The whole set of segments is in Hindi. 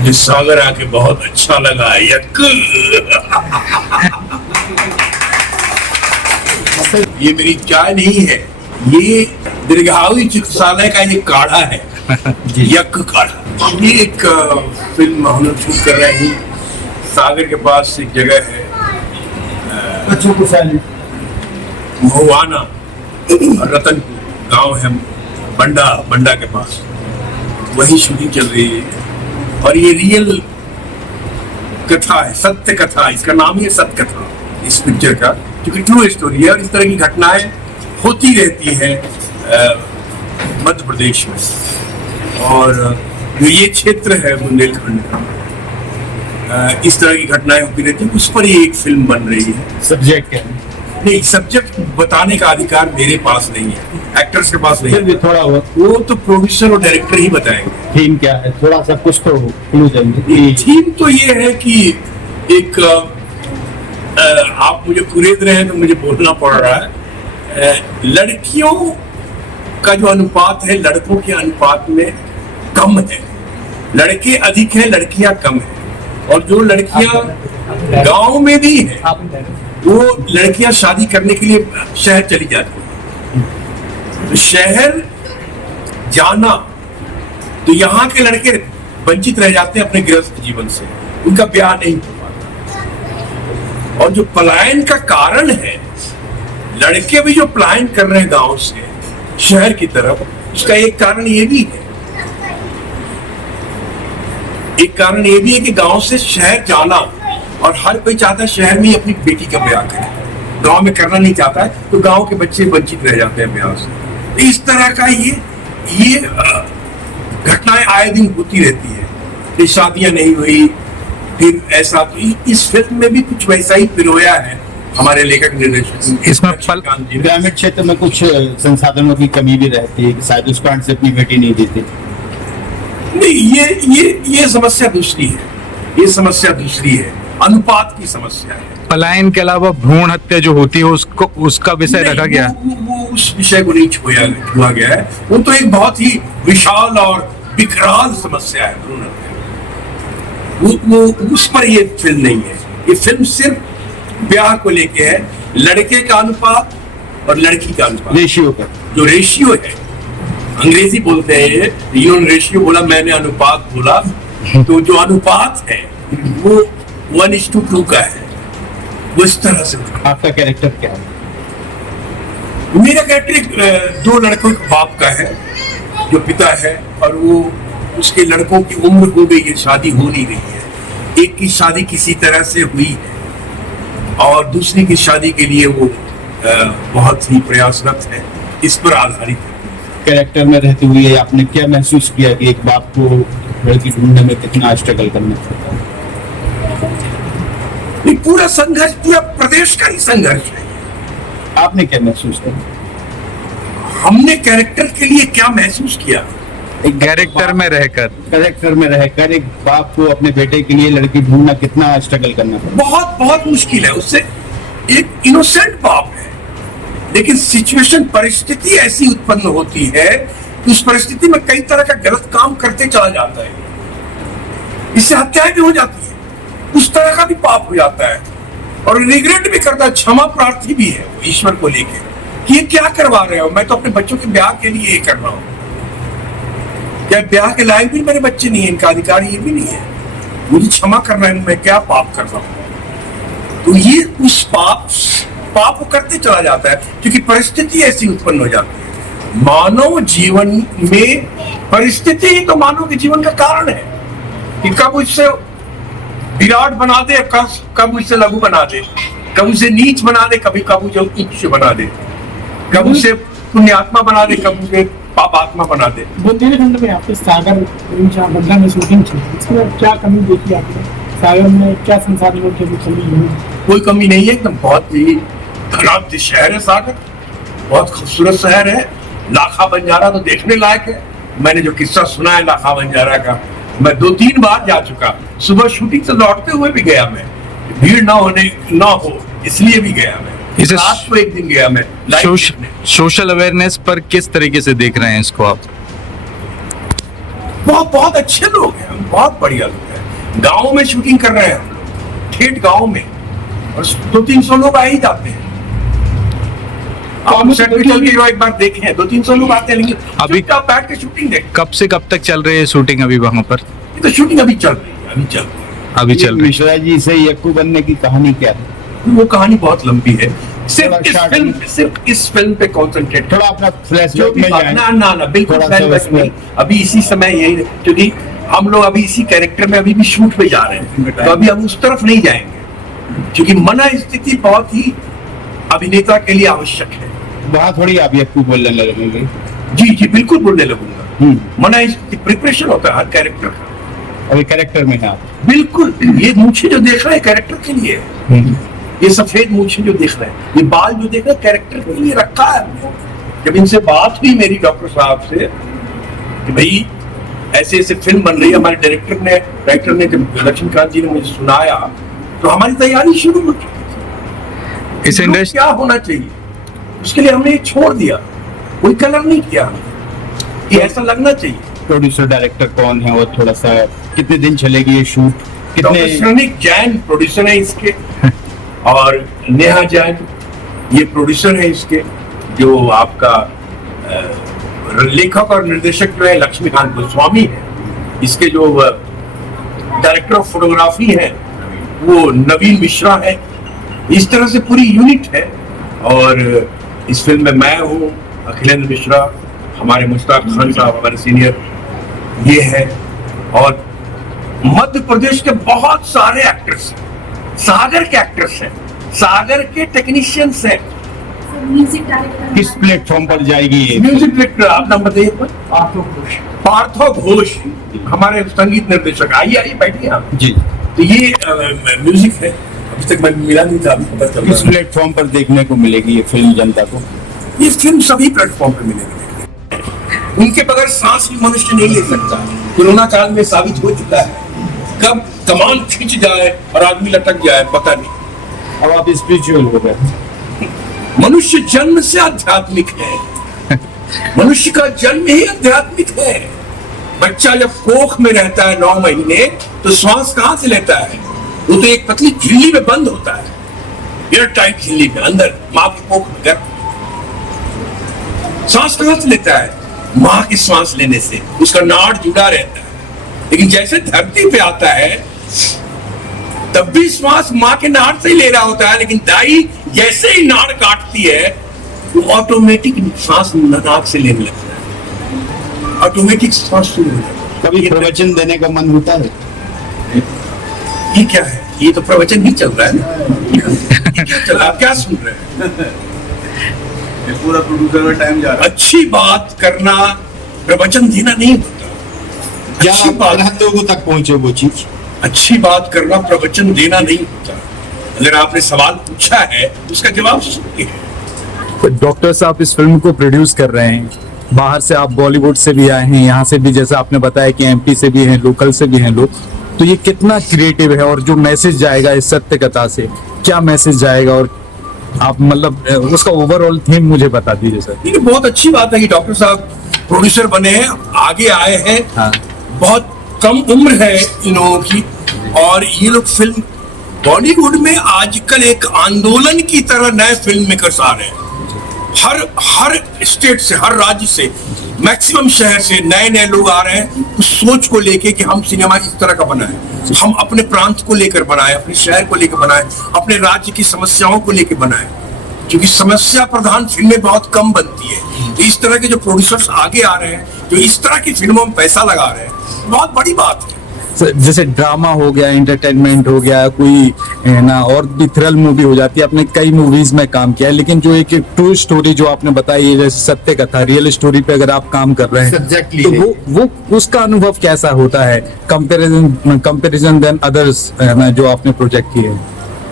मुझे सागर आके बहुत अच्छा लगा। यक ये मेरी चाय नहीं है, ये दीर्घायु चिकित्सालय का ये काढ़ा है। यक काढ़ा। ये एक फिल्म हम लोग शूट कर रहे हैं। सागर के पास एक जगह है महुआना, रतनपुर गांव है, बंडा के पास, वही शूटिंग चल रही है। और ये रियल कथा है, सत्य कथा, इसका नाम ही है सत्य कथा इस पिक्चर का, क्योंकि ट्रू स्टोरी है और इस तरह की घटनाएं होती रहती हैं मध्य प्रदेश में। और जो ये क्षेत्र है बुंदेलखंड का, इस तरह की घटनाएं होती रहती हैं, उस पर ये एक फिल्म बन रही है। सब्जेक्ट क्या है? नहीं, सब्जेक्ट बताने का अधिकार मेरे पास नहीं है, एक्टर्स के पास नहीं है। थोड़ा वो तो प्रोड्यूसर और डायरेक्टर ही बताएंगे। थीम क्या है, थोड़ा सा कुछ तो क्लू देंगे। थीम तो ये है कि एक आप मुझे कुरेद रहे हैं तो मुझे बोलना पड़ रहा है, लड़कियों का जो अनुपात है लड़कों के अनुपात में कम है। लड़के अधिक हैं, लड़कियां कम हैं। और जो लड़कियां गांव में भी हैं, वो लड़कियां शादी करने के लिए शहर चली जाती हैं। तो शहर जाना, तो यहाँ के लड़के वंचित रह जाते हैं अपने गृहस्थ जीवन से, उनका ब्याह नहीं हो पाता। और जो पलायन का कारण है, लड़के भी जो पलायन कर रहे हैं गांव से शहर की तरफ, उसका एक कारण ये भी है, कि गांव से शहर जाना, और हर कोई चाहता है शहर में ही अपनी बेटी का ब्याह करे, गांव में करना नहीं चाहता है, तो गांव के बच्चे वंचित रह जाते हैं ब्याह से। इस तरह का ये घटनाएं आए दिन होती रहती है कि शादियां नहीं हुई, फिर ऐसा। तो इस फिल्म में भी कुछ वैसा ही पिरोया है हमारे लेखक निर्देशक। इसमें ग्रामीण क्षेत्र में कुछ संसाधनों की कमी भी रहती है कि शायद उस कारण से अपनी बेटी नहीं देती। नहीं, ये समस्या दूसरी है, ये समस्या दूसरी है, अनुपात की समस्या है। पलायन के अलावा भ्रूण हत्या जो होती है उसका विषय रखा गया, वो उस विषय को नहीं छुआ गया है। वो तो एक बहुत ही विशाल और विकराल समस्या है भ्रूण हत्या। वो उस पर ये फिल्म नहीं है। ये फिल्म सिर्फ ब्याह को लेके है, लड़के का अनुपात और लड़की का अनुपात, रेशियो का जो रेशियो है, अंग्रेजी बोलते हैं, इन्होंने रेशियो बोला, मैंने अनुपात बोला। तो जो अनुपात है वो 1:2 का है। वो इस तरह से। आपका कैरेक्टर क्या है? मेरा कैरेक्टर 2 लड़कों के बाप का है, जो पिता है, और वो उसके लड़कों की उम्र हो गई है, शादी हो नहीं रही है। एक की शादी किसी तरह से हुई है और दूसरी की शादी के लिए वो बहुत ही प्रयासरत है। इस पर आधारित है। कैरेक्टर में रहते हुए आपने क्या महसूस किया कि एक बाप को लड़की ढूंढने में कितना स्ट्रगल करना पड़ता है? पूरा संघर्ष, पूरा प्रदेश का ही संघर्ष है। आपने क्या महसूस किया? हमने कैरेक्टर के लिए क्या महसूस किया? एक कैरेक्टर में रहकर एक बाप को अपने बेटे के लिए लड़की ढूंढना कितना स्ट्रगल करना पड़ता है? बहुत बहुत मुश्किल है। उससे एक इनोसेंट बाप है, लेकिन सिचुएशन, परिस्थिति ऐसी उत्पन्न होती है कि उस परिस्थिति में कई तरह का गलत काम करते चला जाता है। इससे हत्याएं भी हो जाती है, उस तरह का भी पाप हो जाता है, और रिग्रेट भी करता है, क्षमा प्रार्थी भी है ईश्वर को लेकर कि ये क्या करवा रहे हो, मैं तो अपने बच्चों के ब्याह के लिए ये कर रहा हूँ। क्या ब्याह के लायक भी मेरे बच्चे नहीं है, इनका अधिकार ये भी नहीं है, मुझे क्षमा करना है, मैं क्या पाप कर रहा हूँ। तो ये उस पाप को करते चला जाता है, क्योंकि परिस्थिति ऐसी उत्पन्न हो जाती है। मानव जीवन में परिस्थिति ही तो मानव के जीवन का कारण है कि कब उससे विराट बना दे, कब उससे लघु बना दे, कब उसे नीच बना दे, कब उसे उच्च बना दे, कब उसे पुण्यात्मा बना दे, कब उसे पापात्मा बना दे। बुंदेलखंड में आपके सागर बंडा में शूटिंग थी, इसमें क्या कमी देखी आपने? सागर में क्या संसाधनों की कमी है? कोई कमी नहीं है, एकदम बहुत ही खराब शहर है सागर, बहुत खूबसूरत शहर है। लाखा बंजारा तो देखने लायक है। मैंने जो किस्सा सुना है लाखा बंजारा का, मैं 2-3 बार जा चुका। सुबह शूटिंग से लौटते हुए भी गया मैं, भीड़ ना हो इसलिए भी गया मैं। रात को एक दिन गया मैं। सोशल अवेयरनेस पर किस तरीके से देख रहे हैं इसको आप? बहुत अच्छे लोग हैं, बहुत बढ़िया लोग हैं। गाँव में शूटिंग कर रहे हैं हम लोग, ठेठ गाँव में, और 200-300 लोग आ ही जाते हैं। आप सेट पे चल के एक बार देखे हैं, 200-300 लोग आते हैं, लेकिन अभी आप बैठ के शूटिंग देख। कब से कब तक चल रही है शूटिंग अभी वहां पर? ये तो शूटिंग अभी चल रही है, अभी चल रही है। अभी चल रही है। मिश्रा जी से यक्कू बनने की कहानी क्या है? वो कहानी बहुत लंबी है, थोड़ा short सिर्फ इस फिल्म पे कॉन्सेंट्रेट। थोड़ा अपना जो फ्लैशबैक भी में जाएं। ना बिल्कुल थोड़ा सा flashback उसमें- नहीं, अभी इसी समय यही, क्योंकि हम लोग अभी इसी कैरेक्टर में अभी भी शूट पे जा रहे हैं, तो अभी हम उस तरफ नहीं जाएंगे, क्योंकि मना स्थिति बहुत ही अभिनेता के लिए आवश्यक है। वहाँ थोड़ी आप यक्कू बोलने लगेंगे। जी बिल्कुल बोलने लगूंगा। मना स्थिति प्रिपरेशन होता है हर कैरेक्टर का। अभी कैरेक्टर में है आप। बिल्कुल, ये मूछे जो देख रहे हैं कैरेक्टर के लिए है। ये सफेद मूछे जो देख रहे हैं, ये बाल जो देख रहे हैं कैरेक्टर के लिए रखा है हमने। जब इनसे बात हुई मेरी डॉक्टर साहब से कि भाई ऐसे ऐसे फिल्म बन रही है, हमारे डायरेक्टर ने जब लक्ष्मीकांत जी ने मुझे सुनाया, तो हमारी तैयारी शुरू हो चुकी थी। इस इंडस्ट्री क्या होना चाहिए, उसके लिए हमने ये छोड़ दिया, कोई कलर नहीं किया, ये ऐसा लगना चाहिए। प्रोड्यूसर डायरेक्टर कौन है, और थोड़ा सा कितने दिन चलेगी ये शूट? कितने? डॉक्टर श्रनिक जैन प्रोड्यूसर है इसके, और नेहा जैन ये प्रोड्यूसर है इसके। जो आपका लेखक और निर्देशक जो है लक्ष्मीकांत गोस्वामी है। इसके जो डायरेक्टर ऑफ फोटोग्राफी है वो नवीन मिश्रा है। इस तरह से पूरी यूनिट है। और इस फिल्म में मैं हूँ, अखिलेंद्र मिश्रा, हमारे मुश्ताक खान साहब हमारे सीनियर ये है, और मध्य प्रदेश के बहुत सारे एक्टर्स हैं, सागर के एक्टर्स हैं, सागर के टेक्नीशियंस हैं। म्यूजिक डायरेक्टर किस प्लेटफॉर्म पर जाएगी ये? म्यूजिक डायरेक्टर आप नाम बताइए। पार्थो घोष हमारे संगीत निर्देशक। आइए बैठिए आप। जी। तो ये म्यूजिक है, अभी तक मैं मिला नहीं था, अभी पता चल किस रहा है। प्लेटफॉर्म पर देखने को मिलेगी ये फिल्म जनता को? ये फिल्म सभी प्लेटफॉर्म पर मिलेगी। उनके बगैर सांस भी मनुष्य नहीं ले सकता। कोरोना काल में साबित हो चुका है, कब कमान खींच जाए और आदमी लटक जाए पता नहीं। अब आप स्पिरिचुअल हो गए। मनुष्य जन्म से आध्यात्मिक है। मनुष्य का जन्म ही आध्यात्मिक है। बच्चा जब कोख में रहता है 9 महीने, तो श्वास कहां से लेता है? वो तो एक पतली झिल्ली में बंद होता है, एयर टाइट झिल्ली में, अंदर माँ के कोख में गर्भ। सांस कहां से लेता है? माँ की सांस लेने से, उसका नाड़ जुड़ा रहता है। लेकिन जैसे धरती पे आता है तब भी श्वास माँ के नाड़ से ही ले रहा होता है, लेकिन दाई जैसे ही नाड़ काटती है वो ऑटोमेटिक सांस नाक से लेने लगता है, ऑटोमेटिक सांस शुरू हो जाता है। कभी प्रवचन देने का मन होता है? ये क्या है? ये तो प्रवचन ही चल रहा है ना। ये क्या चल रहा है? आप क्या सुन रहे हैं? पूरा प्रोड्यूसर में टाइम जा रहा है। अच्छी बात करना प्रवचन देना नहीं होता। क्या अच्छी आप बात, लोगों तक पहुंचे वो चीज? अच्छी बात करना प्रवचन देना नहीं होता। अगर आपने सवाल पूछा है उसका जवाब सुनिए। डॉक्टर साहब इस फिल्म को प्रोड्यूस कर रहे हैं, बाहर से आप बॉलीवुड से भी आए हैं, यहाँ से भी, जैसे आपने बताया कि एमपी से भी हैं, लोकल से भी हैं लोग, तो ये कितना क्रिएटिव है, और जो मैसेज जाएगा इस सत्य कथा से, क्या मैसेज जाएगा, और आप मतलब उसका ओवरऑल थीम मुझे बता दीजिए सर। ये बहुत अच्छी बात है कि डॉक्टर साहब प्रोड्यूसर बने हैं, आगे आए हैं। हाँ। बहुत कम उम्र है इन लोगों की, और ये लोग फिल्म बॉलीवुड में आजकल एक आंदोलन की तरह नए फिल्म मेकर्स आ रहे हैं। हर स्टेट से, हर राज्य से, मैक्सिमम शहर से नए लोग आ रहे हैं उस सोच को लेके कि हम सिनेमा इस तरह का बनाएं, हम अपने प्रांत को लेकर बनाएं, अपने शहर को लेकर बनाएं, अपने राज्य की समस्याओं को लेकर बनाएं, क्योंकि समस्या प्रधान फिल्में बहुत कम बनती है। तो इस तरह के जो प्रोड्यूसर्स आगे आ रहे हैं, जो इस तरह की फिल्मों में पैसा लगा रहे हैं, बहुत बड़ी बात है। जैसे ड्रामा हो गया, एंटरटेनमेंट हो गया, कोई है ना, और भी थ्रिल मूवी हो जाती है। आपने कई मूवीज में काम किया है, लेकिन जो एक ट्रू स्टोरी जो आपने बताई है, जैसे सत्य कथा, रियल स्टोरी पे अगर आप काम कर रहे हैं, Exactly तो वो उसका अनुभव कैसा होता है कंपैरिजन देन अदर्स ना, जो आपने प्रोजेक्ट किए?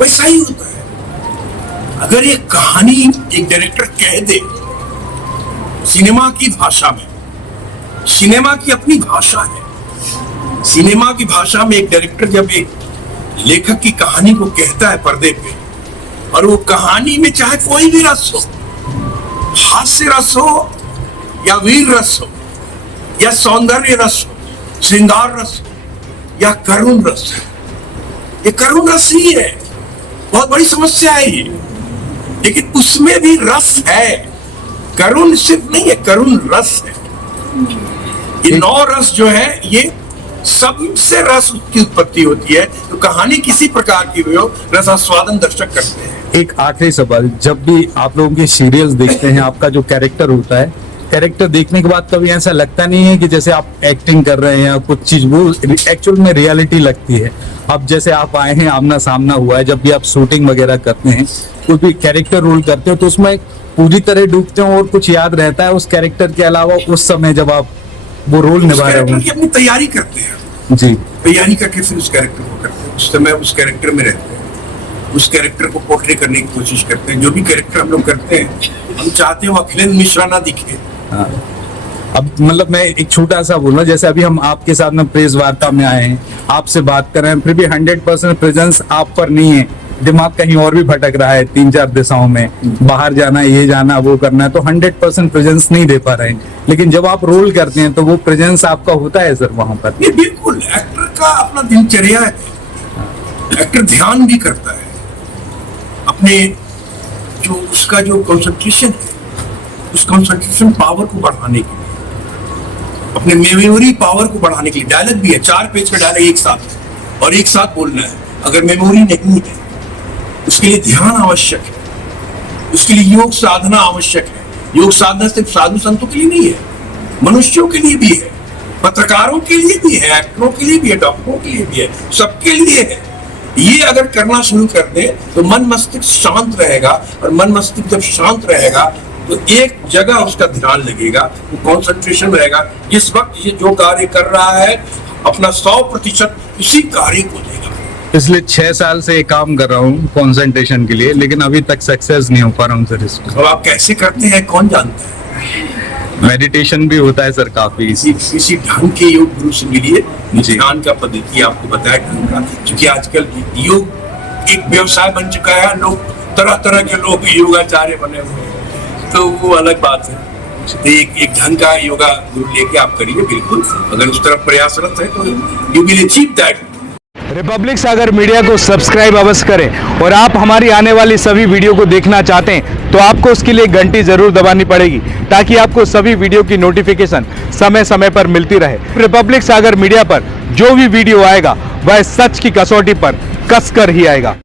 वैसा ही होता है। अगर ये कहानी एक डायरेक्टर कह दे सिनेमा की भाषा में, सिनेमा की अपनी भाषा है, सिनेमा की भाषा में एक डायरेक्टर जब एक लेखक की कहानी को कहता है पर्दे पे, और वो कहानी में चाहे कोई भी रस हो, हास्य रस हो या वीर रस हो या सौंदर्य रस हो, श्रृंगार रस हो या करुण रस है। ये करुण रस ही है, बहुत बड़ी समस्या है ये, लेकिन उसमें भी रस है। करुण सिर्फ नहीं है, करुण रस है। ये 9 रस जो है, ये सबसे रस की उत्पत्ति होती है। तो कहानी किसी प्रकार की भी हो, रसास्वादन दर्शक करते हैं। एक आखिरी सवाल, जब भी आप लोगों के सीरियल्स देखते हैं, आपका जो कैरेक्टर होता है, कैरेक्टर देखने के बाद कभी ऐसा लगता नहीं है कि जैसे आप एक्टिंग कर रहे हैं या कुछ चीज, वो एक्चुअल में रियलिटी लगती है? अब जैसे आप आए हैं, आमना सामना हुआ है, जब भी आप शूटिंग वगैरह करते हैं, कोई भी कैरेक्टर रोल करते हो, तो उसमें पूरी तरह डूबते हो और कुछ याद रहता है उस कैरेक्टर के अलावा उस समय जब आप वो रोल निभा रहे कैरेक्टर हो? की अपनी तैयारी करते हैं जी, तैयारी करके फिर उस कैरेक्टर को करते हैं, उस समय उस कैरेक्टर में रहते हैं, उस कैरेक्टर को पोर्ट्रे करने की कोशिश करते हैं। जो भी कैरेक्टर हम लोग करते हैं, हम चाहते हैं वो अखिलेंद्र मिश्रा ना दिखे। हाँ। अब मतलब मैं एक छोटा सा बोलूँ, जैसे अभी हम आपके साथ में प्रेस वार्ता में आए हैं, आपसे बात कर रहे हैं, फिर भी 100% प्रेजेंस आप पर नहीं है, दिमाग कहीं और भी भटक रहा है, 3-4 दिशाओं में, बाहर जाना है, ये जाना, वो करना है, तो 100% प्रेजेंस नहीं दे पा रहे हैं। लेकिन जब आप रोल करते हैं तो वो प्रेजेंस आपका होता है सर वहां पर? ये बिल्कुल एक्टर का अपना दिनचर्या है। एक्टर ध्यान भी करता है अपने जो उसका जो कंसंट्रेशन है, उस कंसंट्रेशन पावर को बढ़ाने के लिए, अपने मेमोरी पावर को बढ़ाने के लिए। डायलॉग भी है, 4 पेज का डायलॉग एक साथ है और एक साथ बोलना है। अगर मेमोरी नहीं है, उसके लिए ध्यान आवश्यक है, उसके लिए योग साधना आवश्यक है। योग साधना सिर्फ साधु संतों के लिए नहीं है, मनुष्यों के लिए भी है, पत्रकारों के लिए भी है, एक्टरों के लिए भी है, डॉक्टरों के लिए भी है, सबके लिए है। ये अगर करना शुरू कर दे तो मन मस्तिष्क शांत रहेगा, और मन मस्तिष्क जब शांत रहेगा तो एक जगह उसका ध्यान लगेगा, वो कॉन्सेंट्रेशन रहेगा। जिस वक्त ये जो कार्य कर रहा है, अपना 100% उसी कार्य को देगा। पिछले 6 साल से ये काम कर रहा हूँ कंसंट्रेशन के लिए, लेकिन अभी तक सक्सेस नहीं हो पा रहा हूँ सर इसको। अब आप कैसे करते हैं कौन जानता है। मेडिटेशन भी होता है सर काफी। किसी ढंग के योग गुरु से मिलिए, जी। ध्यान का पद्धति आपको बताया ढंग का, क्योंकि आजकल योग एक व्यवसाय बन चुका है। लोग तरह तरह के लोग योगाचार्य बने हुए हैं, तो वो अलग बात है। तो एक ढंग का योगा गुरु लेके आप करिए, बिल्कुल अगर उस तरफ प्रयासरत है तो you will achieve that. Republic Sagar media को सब्सक्राइब अवश्य करें, और आप हमारी आने वाली सभी वीडियो को देखना चाहते हैं तो आपको उसके लिए घंटी जरूर दबानी पड़ेगी, ताकि आपको सभी वीडियो की नोटिफिकेशन समय समय पर मिलती रहे। रिपब्लिक सागर मीडिया पर जो भी वीडियो आएगा वह सच की कसौटी पर कसकर ही आएगा।